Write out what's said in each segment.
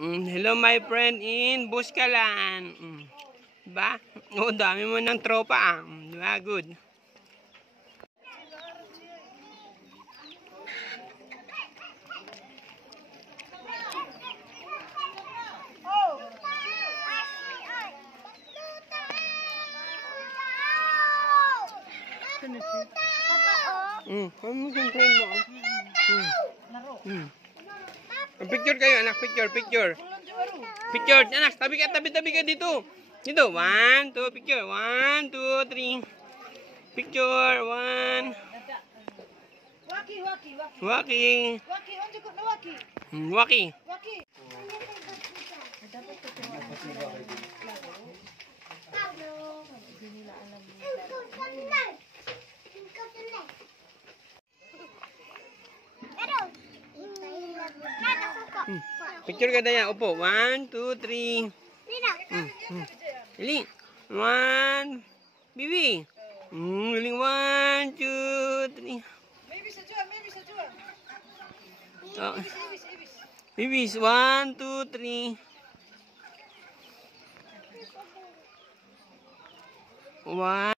Hello my friend in Buskalan. Diba? O, dami mo ng tropa. Diba? Good. Ano mo friend mo? Picture kayo anak, picture. Picture, anak, tabi ka dito. Dito, 1, 2, picture. 1, 2, 3. Picture, 1. Waki. Picture ka daya, upo. 1, 2, 3. Iling. 1. Bibi. Iling 1, 2, 3. Bibis 1, 2, 3. 1.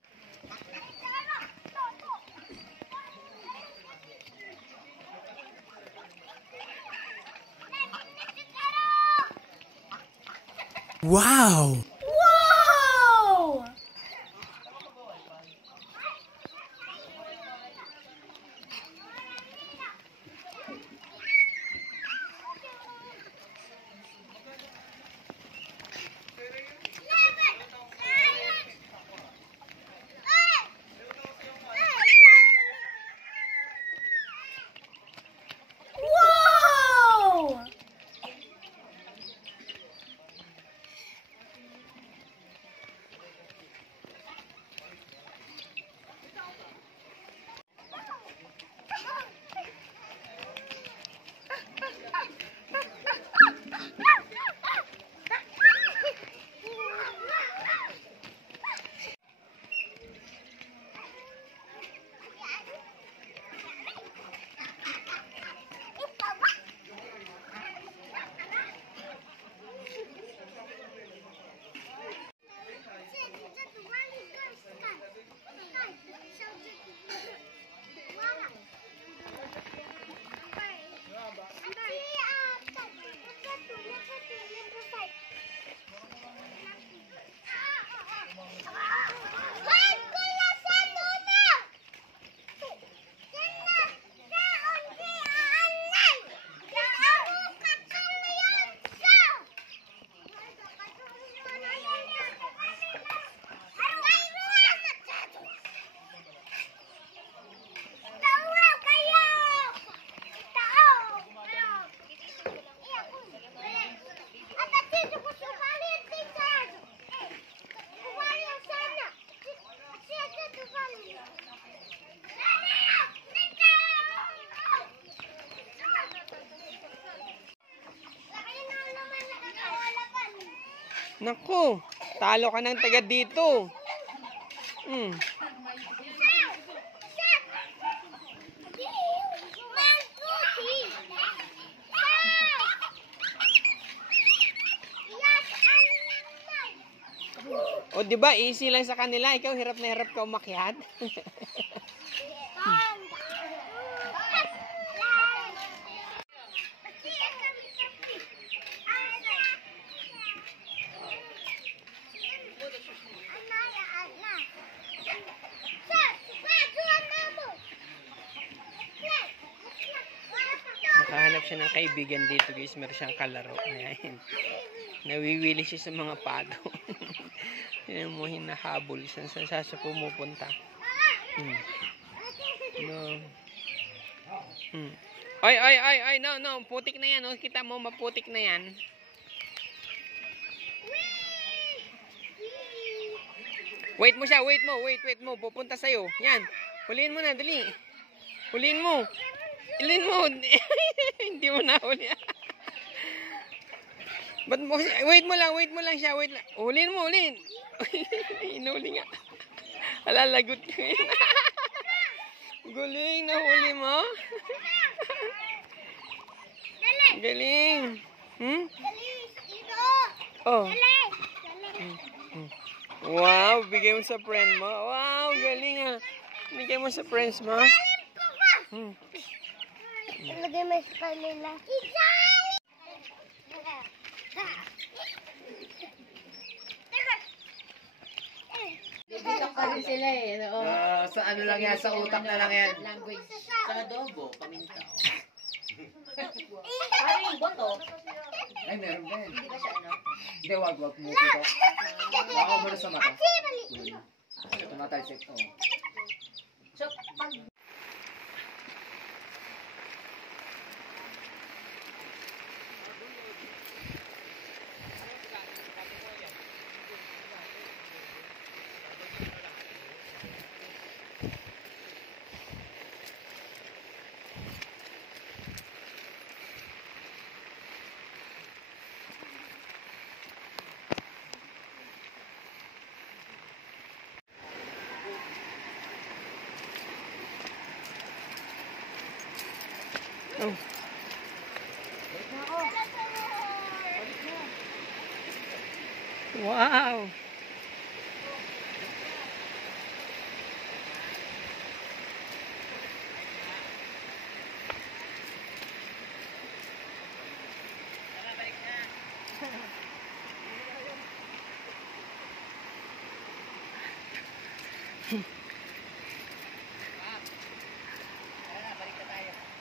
Wow! Naku, talo ka ng taga dito. O, diba, easy lang sa kanila. Ikaw, hirap na hirap ka umakyat. Nakahanap siya ng kaibigan dito, guys. Meron siyang kalaro. Ayan. Nawiwili siya sa mga pato. Yan mo, hinahabol. Saan siya pumupunta? No. Ay, no. Putik na yan. Oh. Kita mo, maputik na yan. Wait mo siya, wait mo. Pupunta sa'yo. Yan. Huliin mo na, dali. Huliin mo. Hindi mo na huli. Wait mo lang siya. Wait lang. Huliin mo. Inuli nga. Alalagot ka yun. Galing, nahuli mo. Galing. Oh. Wow, bigay mo sa friend mo. Wow, galing ah. Bigay mo sa friends mo. Ilagay mo sa kanila. Bibitak pa rin sila eh. Oo. Sa ano lang yan, sa utak na lang yan. Language. Sa adobo, paminta. Parang yung boto. Ay, meron din. Hindi ba siya ano? Hindi, wag mo ito. Baka mo na sa mata. Tumatalsik, oh. So, pag Oh. Wow.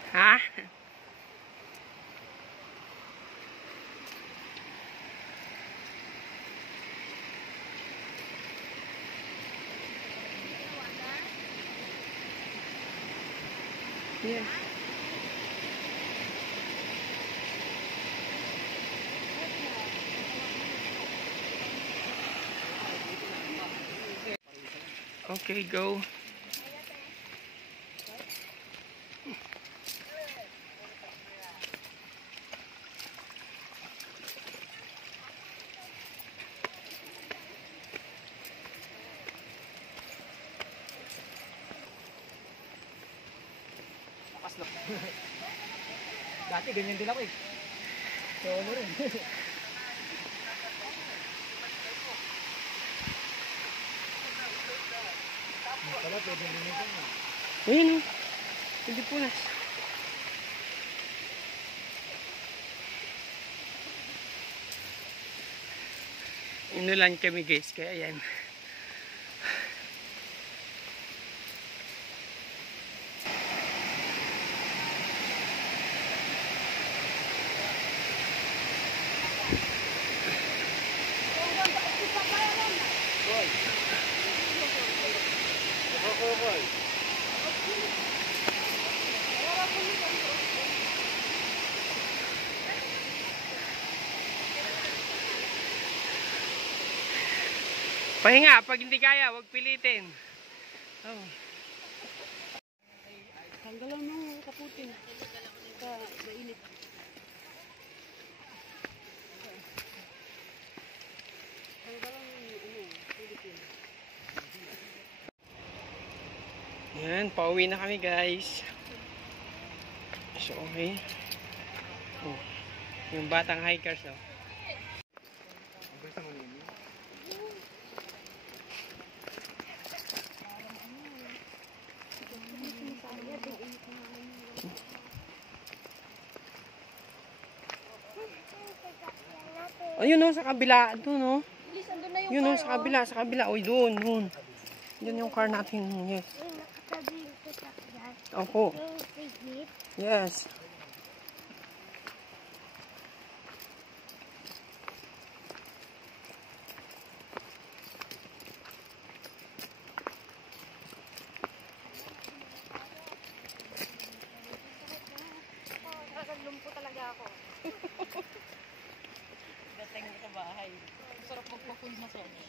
Ha? Yeah. Okay, go. Dati ganyan din ako eh. So, ano rin. Pala, pwede din ito. Ayun o. Pilipinas. Inulan kami guys, kaya yan. Pahinga, pag hindi kaya, huwag pilitin. Oh. Tanggalan mo kaputin. Sa init. Yan, pauwi na kami guys. So, okay. Oh, yung batang hikers, oh. Ayun oh, sa kabila, doon oh. Yun oh, sa kabila. Uy, doon. Doon yung car natin. Yes. Nakatabi yung sasakyan. Opo. Yung sigit. Yes. Lumpo talaga ako. Dating sa bahay. Sarap magpapull massage.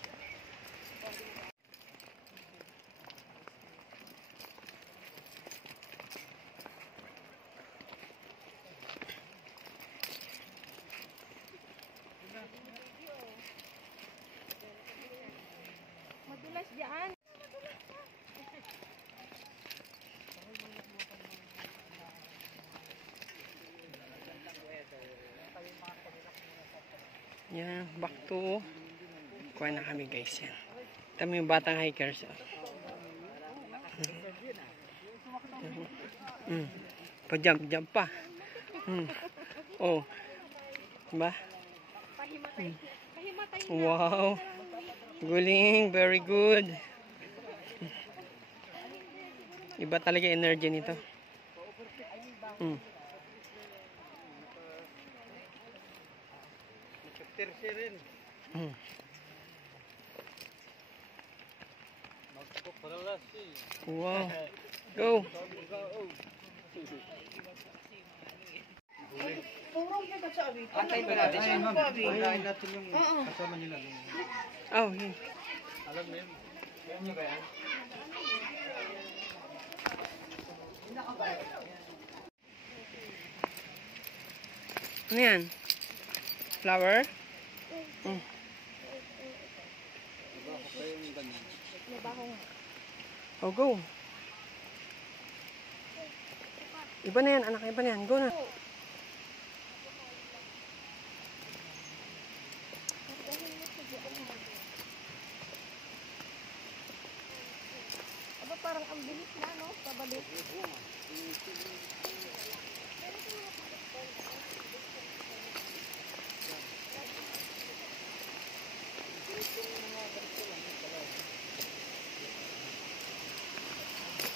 Madulas dyan. Yan, back to kuha na kami guys yan. Tama yung batang hikers. Pa-jump pa. Oh. Diba? Wow. Guling, very good. Iba talaga energy nito. Wow. Go. Antay ba natin siya? Pagkain natin yung kasama nila. Oh, yun. Alam mo yun? Alam niyo ba yan? Ano yan? Flower? Oh, go. Iba na yan, anak. Iba na yan. Go na. Aba, parang ang bilis na, no? Pabalik.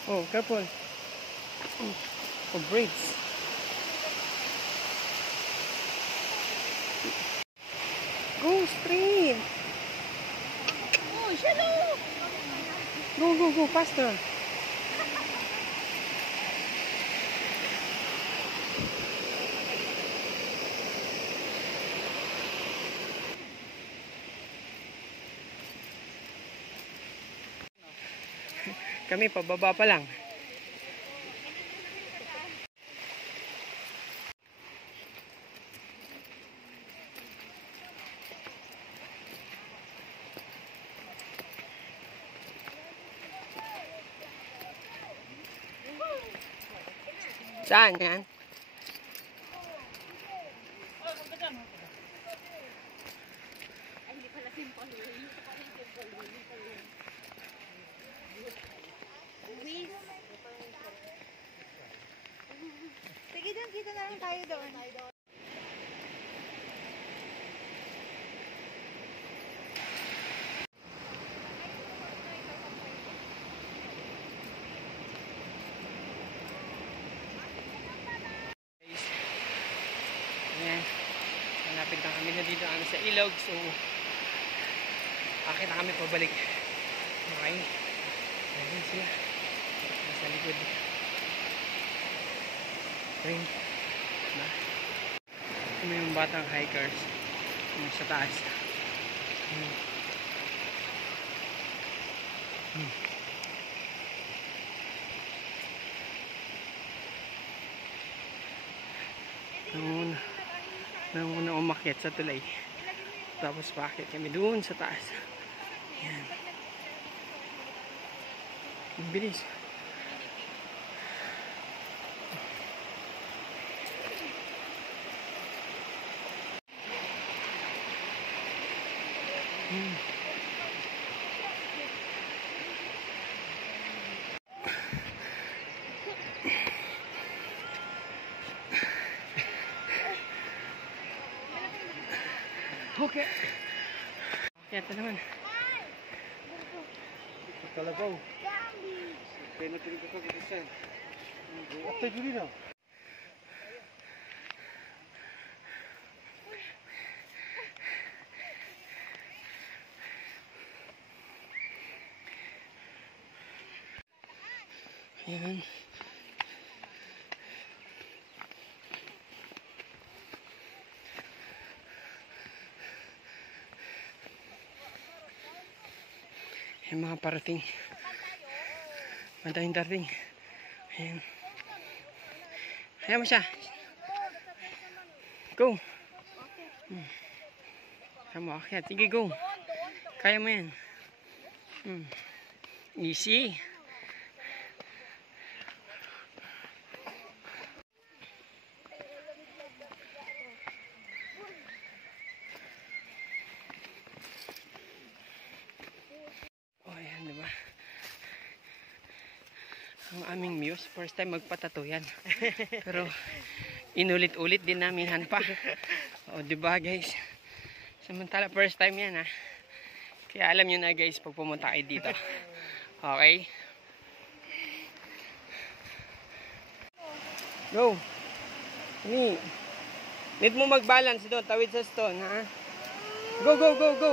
Oh, careful. Oh, braids. Go straight. Oh, shallow! Go, faster. Kami pababa pa lang. Saan yan? Sige doon, kita na lang tayo doon. Ayan. Malapit na kami na dito sa ilog. So, akit na kami pabalik. Okay. Ayan sila. Nasa likod. Ring. Diba? Ito yung batang hikers. Yung sa taas. Nung una umakyat sa tulay. Tapos paakyat kami doon sa taas. Yan. Ang bilis. Okay. Kaya naman. Kalabaw. Kaya natin ito sa at tayo dito na. Ayan. Yung mga parating. Madaming darating. Ayan. Ayan mo siya. Go. Kaya mo akyat. Sige, go. Kaya mo yan. Easy. ang aming muse. First time magpatato yan. Pero inulit-ulit din namin pa. O, diba guys? Samantala first time yan ha. Kaya alam nyo na guys pag pumunta kayo dito. Okay? Go! Need mo mag-balance doon. Tawid sa stone ha. Go, go, go, go!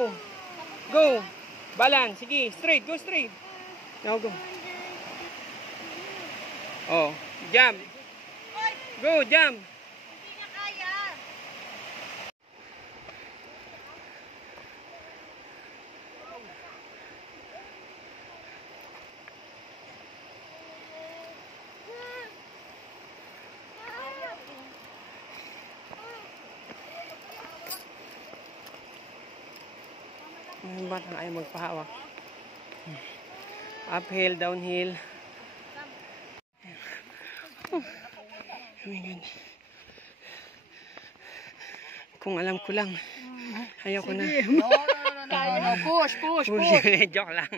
Go! Balance. Sige, straight. Go straight. Now go. Oh, jump. Go, jump. Hindi niya kaya. Ang batang ayaw magpahawak. Uphill, downhill. Oh my God. Kung alam ko lang. Ayaw ko na. No, push. Joke lang.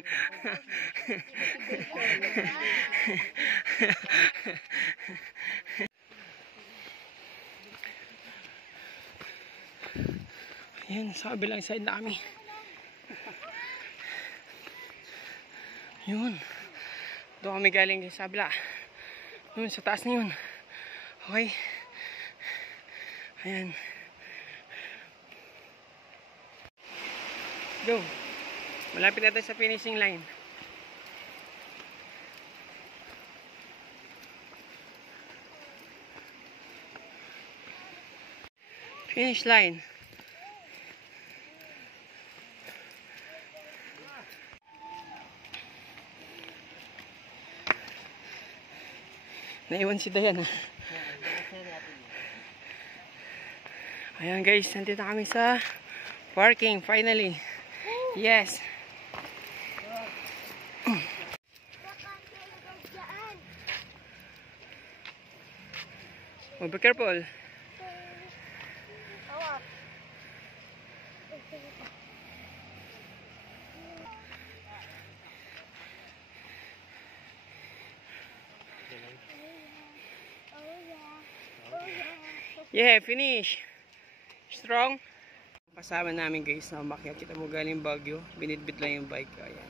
Ayan, sa kabilang side na kami. Yun. Doon kami galing sa kabila. Yun, sa taas na yun. Okay. Ayan. Go. Malapit na tayo sa finishing line. Finish line. Naiwan si Dayan. Ayan guys, nandito kami sa parking finally. Yes. Oh, be careful. Yeah, finish. Strong. Kasama namin guys na umakyat. Kita mo galing Baguio. Binitbit lang yung bike. Ayan.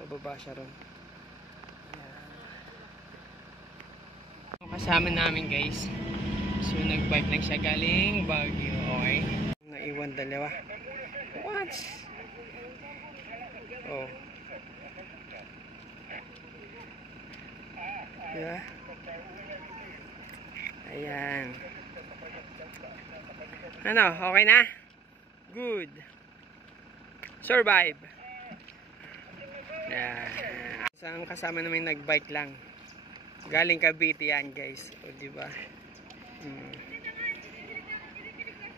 Pababa siya ron. Ayan. Kasama namin guys. So nagbike lang siya galing Baguio. Okay. Naiwan dalawa. What? Oh. Diba? Ayan. Ano? Okay na? Good. Survive. Ayan. Kasama namin nagbike lang. Galing Cavite yan guys. O diba?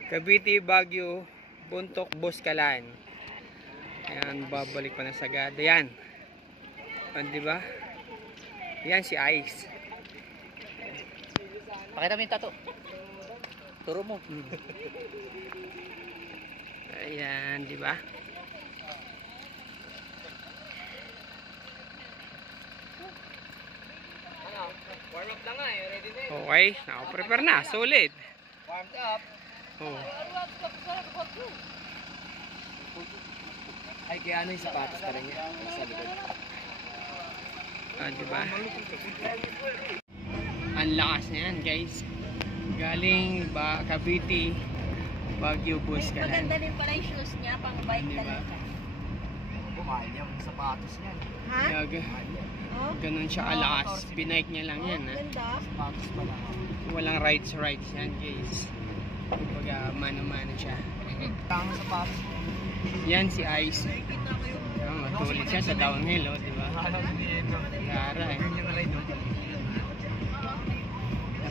Cavite, Baguio, Buntok, Boscalan. Ayan. Babalik pa na Sagada. Yan. O diba? Yan si Ice. Pakita mo yung tato. Turo mo. Ayan, di ba? Warm up lang nga, ready na. Okay, naka-prepare na, solid. Warmed up. Oh. Ay, kaya ano yung sapatos pa rin yan? Sa likod. Ah, di ba? Ang lakas na yan, guys. Galing Cavite, Baguio, Boscalan. Maganda din pala yung shoes niya, pang bike Diba? talaga. Bumahal yung sapatos niyan. Ha? Oh, Ganun siya kalakas. Pinike niya lang yan, ha? ganda. Sapatos pa lang. Walang rights yan, guys. Kumbaga, mano-mano siya. Tama sapatos. Yan si Ice. Matulid siya sa downhill, oh, di ba? Lara, eh.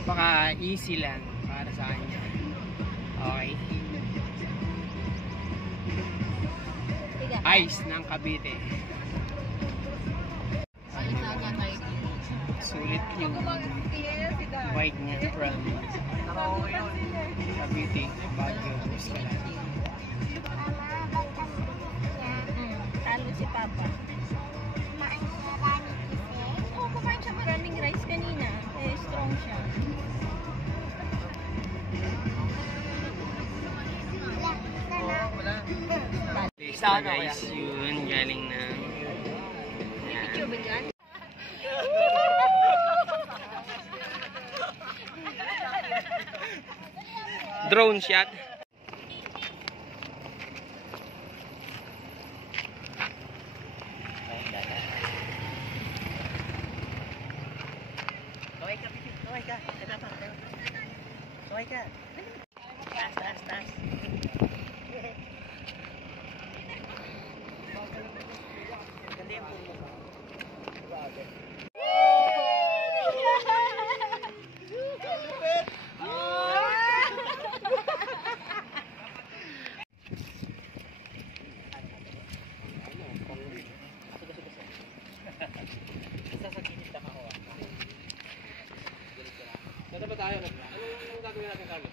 Napaka-easy lang para sa kanya. Okay. Ice ng Cavite. Sulit yung bike niya from Cavite, Baguio, Boscalan. Talo si Papa. Oo, kumain siya maraming So guys, yun, galing na. Picture ba dyan? Drone shot. Kaway ka, Pipi. Kaway ka. Kaway ka. Taas. Ganda yung puno mo. Dito ba tayo? Anong gagawin natin, Carlo?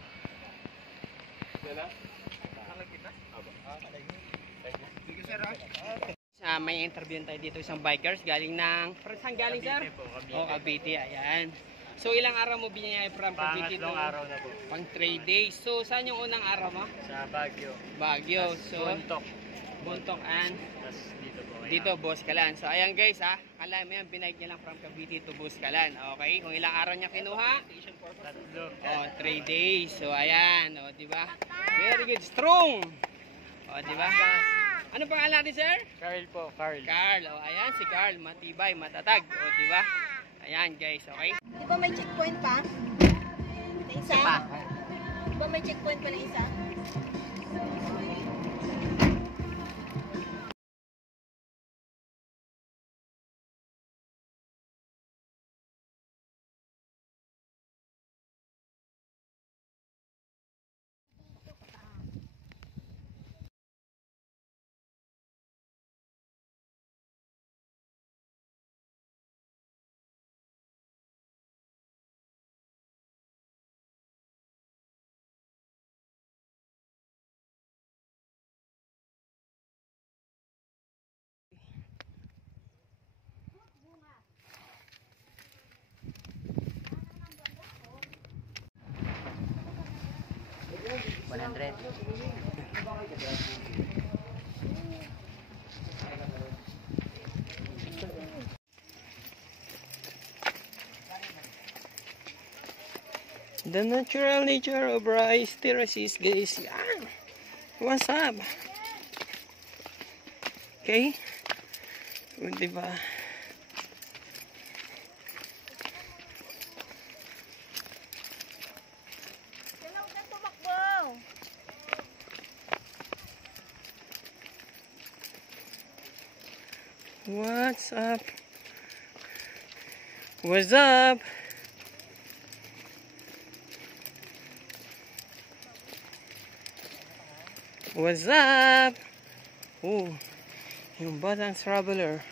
Yan na? Sige, sir. May interview tayo dito isang bikers galing ng... Saan galing, sir? Cavite, ayan. So ilang araw mo biniyay from Cavite? Pangatlong araw na po. Pang 3 days. So saan yung unang araw mo? Sa Baguio. Baguio. So Buntok and Dito po. dito Boscalan. So ayan guys ha, alam mo yan, binike niya lang from Cavite to Boscalan. Okay, kung ilang araw niya kinuha? Tatlo. 3 days. So ayan, di ba? Very good, strong. Di ba? Ano pangalan natin, sir? Carl po, Carl. Carl. Ayan si Carl, matibay, matatag. Di ba? Ayan guys, okay? Di ba may checkpoint pa? Na isa? Di ba may checkpoint pa na isa? The natural nature of rice terraces, guys. Yan. What's up? Okay? Diba? Kailan ka tumakbo? What's up? What's up? What's up? Oh, yung batang traveler.